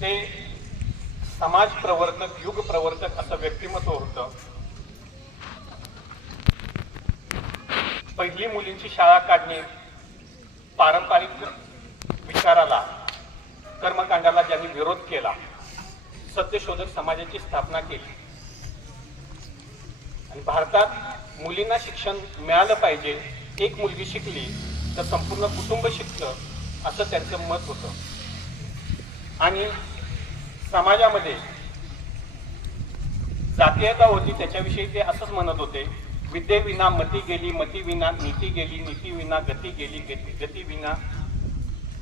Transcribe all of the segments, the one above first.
ते समाज प्रवर्तक युग प्रवर्तक असं व्यक्तिमत्व होतं. पहिली मुलींची शाळा काढणे पारंपरिक विचाराला कर्मकांडाला ज्यांनी विरोध केला सत्यशोधक समाजाची स्थापना केली. आणि भारतात मुलींना शिक्षण मिळालं पाहिजे एक मुलगी शिकली तर संपूर्ण कुटुंब शिकतं असं त्यांचं मत होतं. आणि समाजामध्ये जातीयता होती त्याच्याविषयी ते असंच म्हणत होते विद्येविना मती गेली मती विना नीती गेली नीती विना गती गेली गती गती विना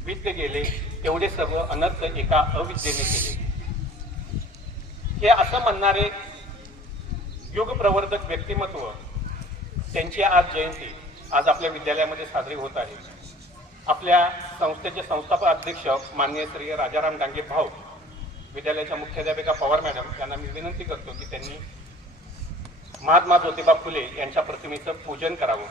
विद्य गेले तेवढे सर्व अनर्थ एका अविद्येने केले. हे असं म्हणणारे युग प्रवर्धक व्यक्तिमत्व त्यांची आज जयंती आज आपल्या विद्यालयामध्ये साजरी होत आहे. आपल्या संस्थेचे संस्थापक अध्यक्ष माननीय श्री राजाराम डांगे भाऊ विद्यालयाच्या मुख्याध्यापिका पवार मॅडम यांना मी विनंती करतो की त्यांनी महात्मा ज्योतिबा फुले यांच्या प्रतिमेचं पूजन करावं.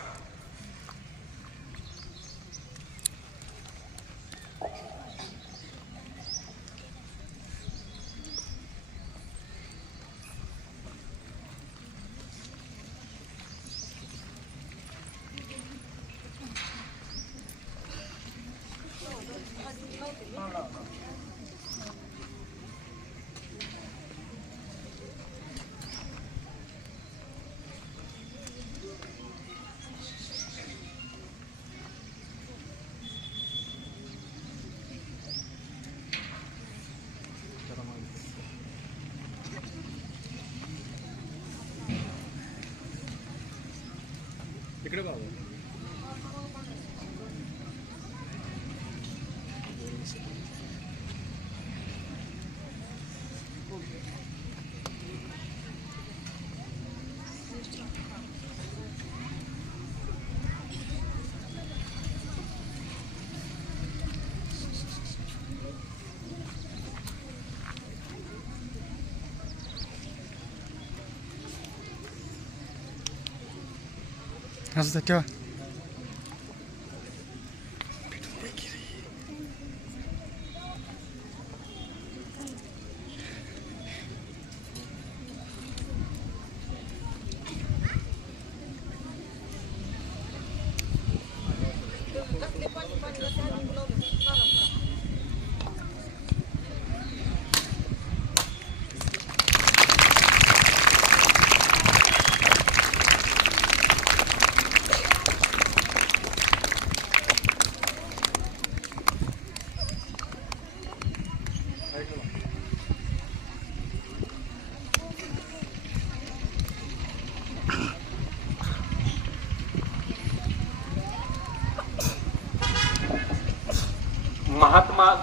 असं ठेवा महात्मा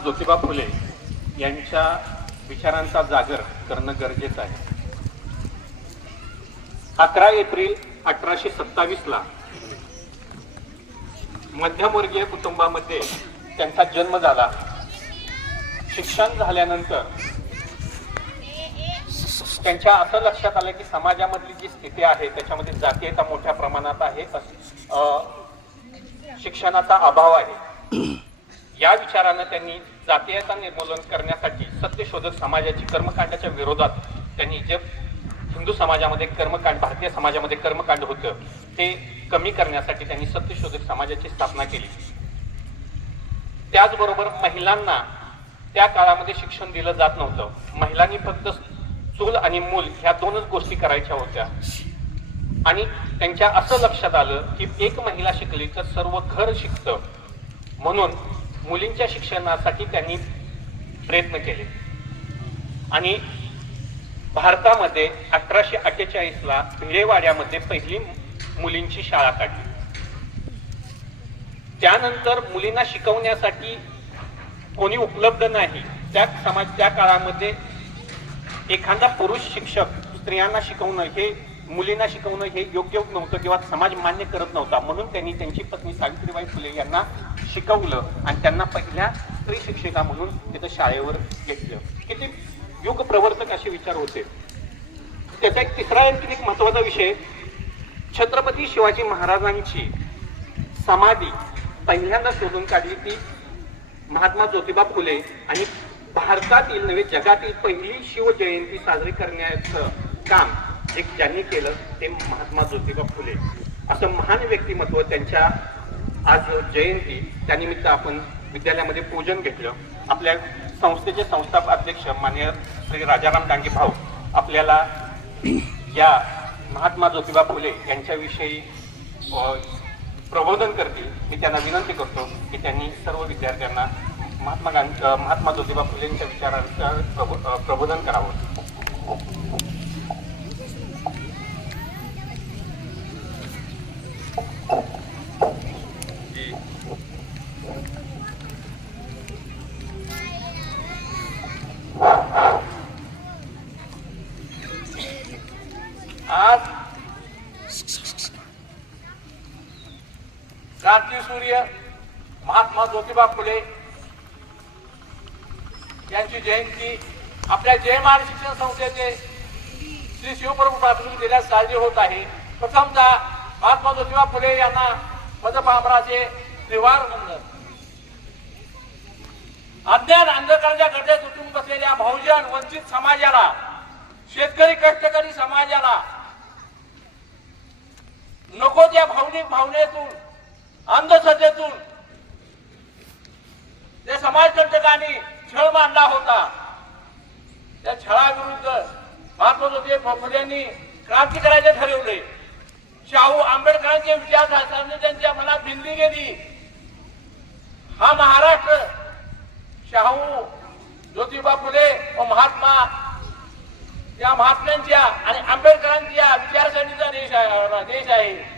ज्योतिबा फुले यांच्या विचारांचा जागर करणं गरजेचं आहे. अकरा एप्रिल अठराशे सत्तावीस ला मध्यमवर्गीय कुटुंबामध्ये त्यांचा जन्म झाला. शिक्षण झाल्यानंतर त्यांच्या असं लक्षात आलं की समाजामधली जी स्थिती आहे त्याच्यामध्ये जातीयता मोठ्या प्रमाणात आहे शिक्षणाचा अभाव आहे. या विचारानं त्यांनी जातीयता निर्मूलन करण्यासाठी सत्यशोधक समाजाची कर्मकांडाच्या विरोधात त्यांनी जे हिंदू समाजामध्ये कर्मकांड भारतीय समाजामध्ये कर्मकांड होतं ते कमी करण्यासाठी त्यांनी सत्यशोधक समाजाची स्थापना केली. त्याचबरोबर महिलांना त्या काळामध्ये शिक्षण दिलं जात नव्हतं. महिलांनी फक्त चूल आणि मूल ह्या दोनच गोष्टी करायच्या होत्या. आणि त्यांच्या असं लक्षात आलं की एक महिला शिकली तर सर्व घर शिकतं. म्हणून मुलींच्या शिक्षणासाठी त्यांनी प्रयत्न केले. आणि भारतामध्ये अठराशे अठ्ठेचाळीस ला भिडेवाड्यामध्ये पहिली मुलींची शाळा काढली. त्यानंतर मुलींना शिकवण्यासाठी कोणी उपलब्ध नाही त्या समाज त्या काळामध्ये एखादा पुरुष शिक्षक स्त्रियांना शिकवणं हे मुलींना शिकवणं हे योग्य नव्हतं किंवा समाज मान्य करत नव्हता. म्हणून त्यांनी त्यांची पत्नी सावित्रीबाई फुले यांना शिकवलं आणि त्यांना पहिल्या स्त्री शिक्षिका म्हणून तिथं शाळेवर घेतलं. किती युग प्रवर्तक असे विचार होते. त्याचा एक तिसरा आणखी एक महत्त्वाचा विषय छत्रपती शिवाजी महाराजांची समाधी पहिल्यांदा शोधून काढली ती महात्मा ज्योतिबा फुले आणि भारतातील नव्हे जगातील पहिली शिवजयंती साजरी करण्याचं काम जे ज्यांनी केलं ते महात्मा ज्योतिबा फुले. असं महान व्यक्तिमत्व त्यांच्या आज जयंती त्यानिमित्त आपण विद्यालयामध्ये पूजन घेतलं. आपल्या संस्थेचे संस्थाप अध्यक्ष मान्य श्री राजाराम डांगे भाऊ आपल्याला या महात्मा ज्योतिबा फुले यांच्याविषयी प्रबोधन करतील मी त्यांना विनंती करतो की त्यांनी सर्व विद्यार्थ्यांना महात्मा गांधी महात्मा ज्योतिबा फुलेंच्या विचारांचं प्रबो प्रबोधन करावं आज क्रांती सूर्य महात्मा ज्योतिबा फुले यांची जयंती आपल्या जयमान शिक्षण संस्थेचे श्री शिवप्रभू प्राथमिक जिल्ह्यात साजरी होत आहे. प्रथमतः महात्मा ज्योतिबा फुले यांना पदपामराचे त्रिवार वंदन अज्ञान अंधकारच्या गड्ड्यात उठून बसलेल्या बहुजन वंचित समाजाला शेतकरी कष्टकरी समाजाला नको त्या भावनिक भावनेतून अंधश्रद्धेतून त्या समाजकंटकांनी छळ मांडला होता. त्या छळाविरुद्ध महात्मा ज्योतिबा फुले यांनी क्रांती करायचे ठरवले. शाहू आंबेडकरांचे विचारधारा त्यांच्या मनात भिनली गेली हा महाराष्ट्र शाहू ज्योतिबा फुले व महात्मा या महात्म्यांच्या आणि आंबेडकरांच्या विचारसरणीचा देश आहे देश आहे.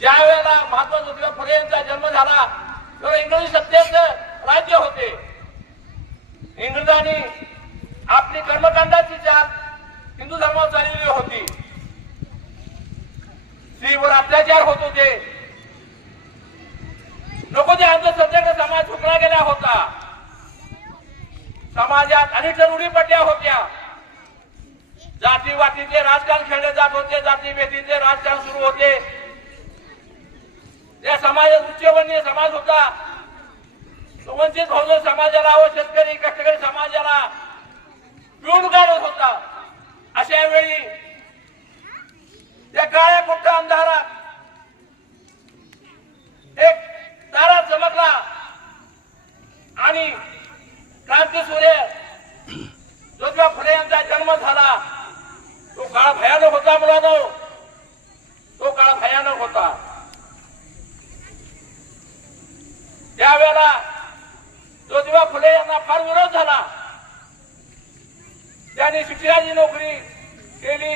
ज्या वेळेला महात्मा ज्योतिबा फुले यांचा जन्म झाला तेव्हा इंग्रजी सत्तेच राज्य होते. इंग्रजांनी आपली कर्मकांडाची चाल हिंदू धर्मावर चाललेली होती. स्त्रीवर अत्याचार होत होते. नको ते अंधश्रद्धेचा समाज झुकला गेला होता. समाजात अनेक रूढी पडल्या होत्या. जातीवाटीचे राजकारण खेळले जात होते जाती भेटीचे राजकारण सुरू होते. या समाजात उच्चवर्णीय समाज होता. तो वंचित बहुजन समाजाला व शेतकरी कष्टकरी समाजाला पिळून काढत होता. अशा वेळी त्या काळ्या मोठ्या अंधारात एक तारा चमकला आणि क्रांती सूर्य ज्योतिबा फुले यांचा जन्म झाला तो काळ भयानक होता मुलांनो तो काळ भयानक होता त्यावेळेला ज्योतिबा फुले यांना फार विरोध झाला त्यांनी शिक्षणाची नोकरी केली.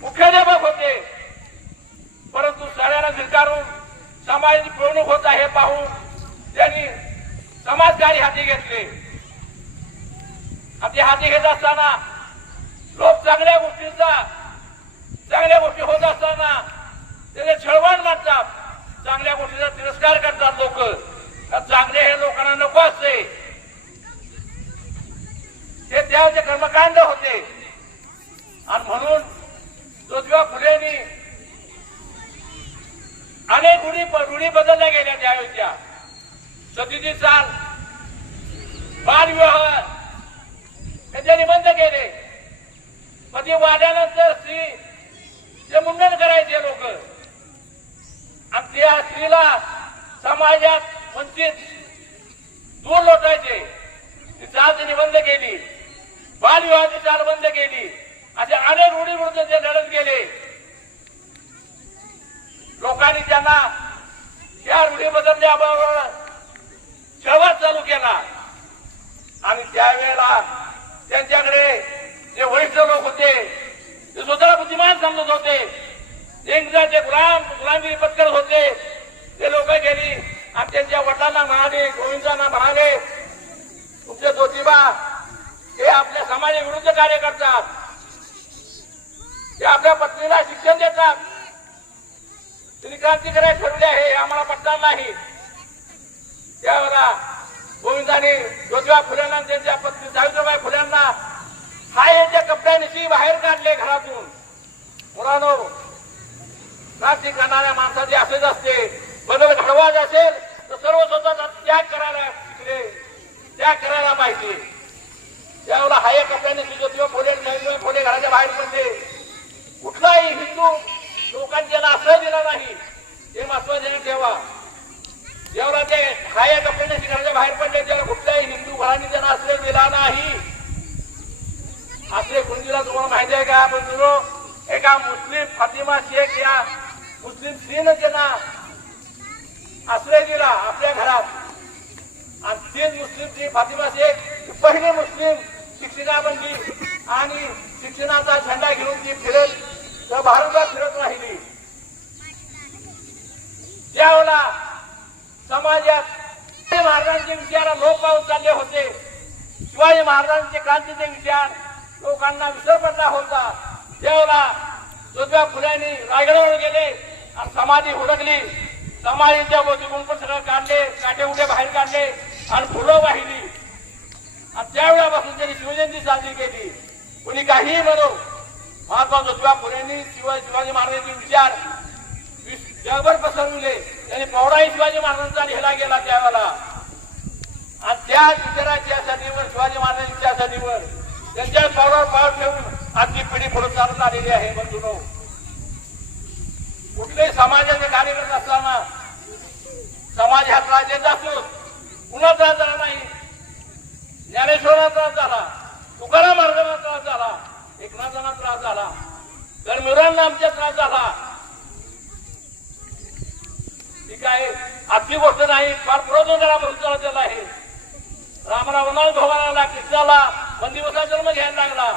मुख्याध्यापक होते. परंतु सगळ्यांना स्वीकारून समाजाची पिळवणूक होत आहे पाहून त्यांनी समाजकार्य हाती घेतले. हाती हाती घेत असताना लोक चांगल्या गोष्टींचा चांगल्या गोष्टी होत असताना त्याचे छळवण मानतात. चांगल्या गोष्टीचा तिरस्कार करतात लोक. चांगले हे लोकांना नको असते हे त्याचे कर्मकांड होते. आणि म्हणून ज्योतिबा फुलेनी अनेक रूढी रुढी बदलल्या गेल्या त्यावेळेच्या सतीची चाल बालविवाह याचे निबंध केले. पती वाढल्यानंतर स्त्री जे मुंडन करायचे लोक. आणि त्या स्त्रीला समाजात वंचित दूर लोटायचे. ती चाल त्यांनी बंद केली. बालविवाहाची चाल बंद केली. असे अनेक रूढीविरुद्ध ते लढत गेले. लोकांनी त्यांना या रूढी बदलल्याबरोबर जवाब चालू केला. आणि त्यावेळेला त्यांच्याकडे जे वरिष्ठ लोक होते ते स्वतःला बुद्धिमान समजत होते. इंग्रजाचे गुलाम गुलामगिरी पत्कर होते ते लोक गेली आणि त्यांच्या वडिलांना म्हणाले गोविंदांना म्हणाले तुमचे ज्योतिबा हे आपल्या समाजाविरुद्ध कार्य करतात. ते आपल्या पत्नीला शिक्षण देतात. त्यांनी क्रांती करायला ठरवले आहे हे आम्हाला पटणार नाही. त्यावेळेला गोविंदाने ज्योतिबा फुल्यांना त्यांच्या पत्नी सावित्रीबाई फुल्यांना हायच्या कपड्यांशी बाहेर काढले घरातून. मुलानो क्रांती करणाऱ्या माणसाचे असेच असते. बदल घडवायचे असेल तर सर्व स्वतःचा त्याग करायला शिकले त्या करायला पाहिजे. त्यावेळेला हाय कपड्याने ज्योतिबा हो, फुले नवीन फुले घराच्या बाहेर पडले. कुठलाही हिंदू लोकांच्या आश्रय दिला नाही. हे महत्त्वाचे ठेवा. जेव्हा ते हाय कपड्याने घराच्या बाहेर पडले तेव्हा कुठल्याही हिंदू घराने त्यांना आश्रय दिला नाही. आश्रय कोण दिला तुम्हाला माहिती आहे का? आपण तुलो एका मुस्लिम फातिमा शेख या मुस्लिम स्त्रीनं त्यांना आश्रय दिला आपल्या घरात. आणि तीन मुस्लिम स्त्री फातिमा शेख पहिली मुस्लिम शिक्षिका बनली आणि शिक्षणाचा झेंडा घेऊन ती फिरत तर भारतात फिरत राहिली. त्यावेळेला समाजात महाराजांचे विचार लोक पाहून चालले होते शिवाजी महाराजांचे क्रांतीचे विचार लोकांना विसर पडला होता. त्यावेळेला ज्योतिबा फुल्यांनी रायगडावर गेले आणि समाधी हुडकली. समाधीच्या भोवती कुंकू सगळं काढले काटे उठे बाहेर काढले आणि फुलं वाहिली. आणि त्यावेळेपासून त्यांनी शिवजयंती साजरी केली. कोणी काहीही म्हणू महात्मा ज्योतिबा फुलेंनी शिवाजी महाराजांचे विचार. जगभर पसरवले. त्यांनी पौडाही शिवाजी महाराजांचा लिहिला गेला त्यावेळेला. आणि त्या विचाराच्या साठीवर शिवाजी महाराजांच्या सनीवर त्यांच्या पावलावर पाव ठेवून आजची पिढी पुढे चालत आलेली आहे बंधुनो. कुठलेही समाजाचे कार्यकर्ते असताना समाज हा त्रास असतो. कुणा त्रास झाला नाही. ज्ञानेश्वराला त्रास झाला तुकाराम महाराजांना त्रास झाला एकनाथांना त्रास झाला धर्मिरांना आमच्या त्रास झाला. ठीक आहे आपली गोष्ट नाही फार पुरोधोदरा भरून त्याला आहे रामरावणाला भगवानाला कृष्णाला बंदिवसा जन्म घ्यायला लागला.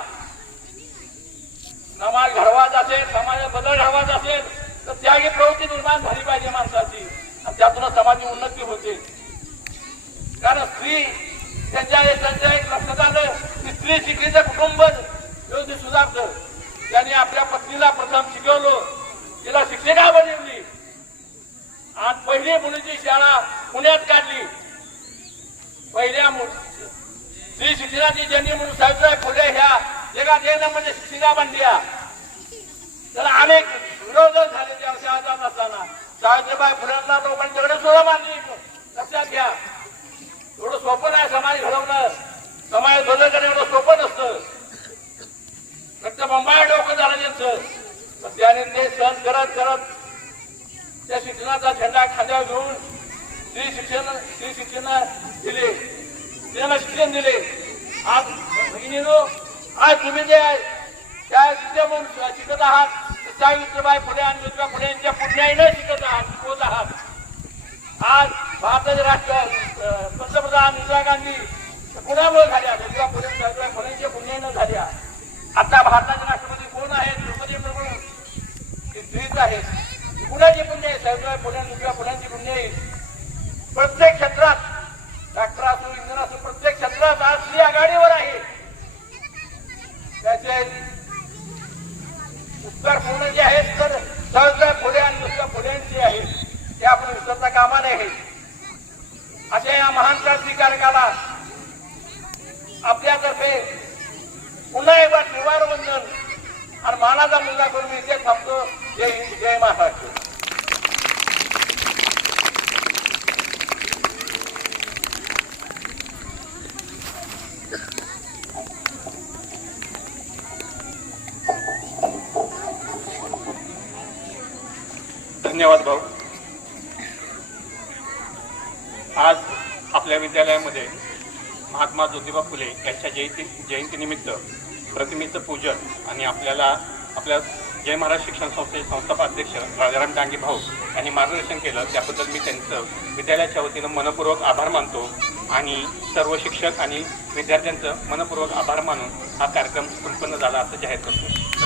समाज घडवाच असेल समाजात बदल घडवाच असेल तर त्यागी प्रवृत्ती निर्माण झाली पाहिजे माणसाची. आणि त्यातूनच समाजाची उन्नती होते. कारण स्त्री त्यांच्या त्यांच्या एक लक्षात आलं की स्त्री शिकलीचं कुटुंब व्यवस्थित सुधारतं त्यांनी आपल्या पत्नीला प्रथम शिकवलं. तिला शिक्षिका बनवली. आज पहिली मुलीची शाळा पुण्यात काढली. पहिल्या स्त्री शिक्षणाची ज्यांनी म्हणून साहेबसाहेब फुले ह्या जगात एक म्हणजे शिक्षिका बनल्या. तर अनेक विरोध झाले त्या शहाजात असताना सावित्रीबाई फुल्यांना लोकांच्याकडे सुद्धा मानली लक्षात घ्या. एवढं सोपं नाही समाज घडवणं. समाज बदल करणं एवढं सोपं नसतं. फक्त बंबाळ डोकं झालं त्यांचं. त्याने ते सहन करत करत त्या शिक्षणाचा झेंडा खांद्यावर घेऊन स्त्री शिक्षण स्त्री शिक्षण दिले. त्यांना शिक्षण दिले. आज भगिनीनो आज तुम्ही जे आहे, त्या विद्या म्हणून शिकत आहात. ते सावित्रीबाई फुले आणि ज्योतिबा फुले यांच्या पुण्याईनं शिकत आहात. शिकवत आहात. आज भारताचे राष्ट्र पंतप्रधान इंदिरा गांधी कुणामुळे झाल्या ज्योतिबा फुले आणि सावित्रीबाई फुलेंच्या पुण्याईनं झाल्या आता भारताचे राष्ट्रपती कोण आहेत द्रौपदी मुर्मू ती स्त्रीच आहे कुणाची पुण्य आहे सावित्रीबाई फुले आणि ज्योतिबा फुल्यांची पुण्य आहे प्रत्येक क्षेत्रात डॉक्टर असो इंजिनियर असो प्रत्येक क्षेत्रात आज स्त्री आघाडीवर आहे त्याचे उत्तर पूर्ण जे आहेत तर सावित्रीबाई फुले आणि ज्योतिबा फुलेंची आहेत ते आपण विसरता कामा नये अशा या महान क्रांतिकारकाला आपल्यातर्फे पुन्हा एकदा निवार वंदन आणि मानाचा मुलगा करून मी इथे थांबतो. जय हिंद जय महाराष्ट्र. धन्यवाद भाऊ. आज आपल्या विद्यालयामध्ये महात्मा ज्योतिबा फुले यांच्या जयंती जयंतीनिमित्त प्रतिमेचं पूजन आणि आपल्याला आपल्या जय महाराज शिक्षण संस्थेचे संस्थापक राजाराम डांगे भाऊ यांनी मार्गदर्शन केलं. त्याबद्दल मी त्यांचं विद्यालयाच्या वतीनं मनपूर्वक आभार मानतो आणि सर्व शिक्षक आणि विद्यार्थ्यांचं मनपूर्वक आभार मानून हा कार्यक्रम संपन्न झाला असं जाहीर करतो.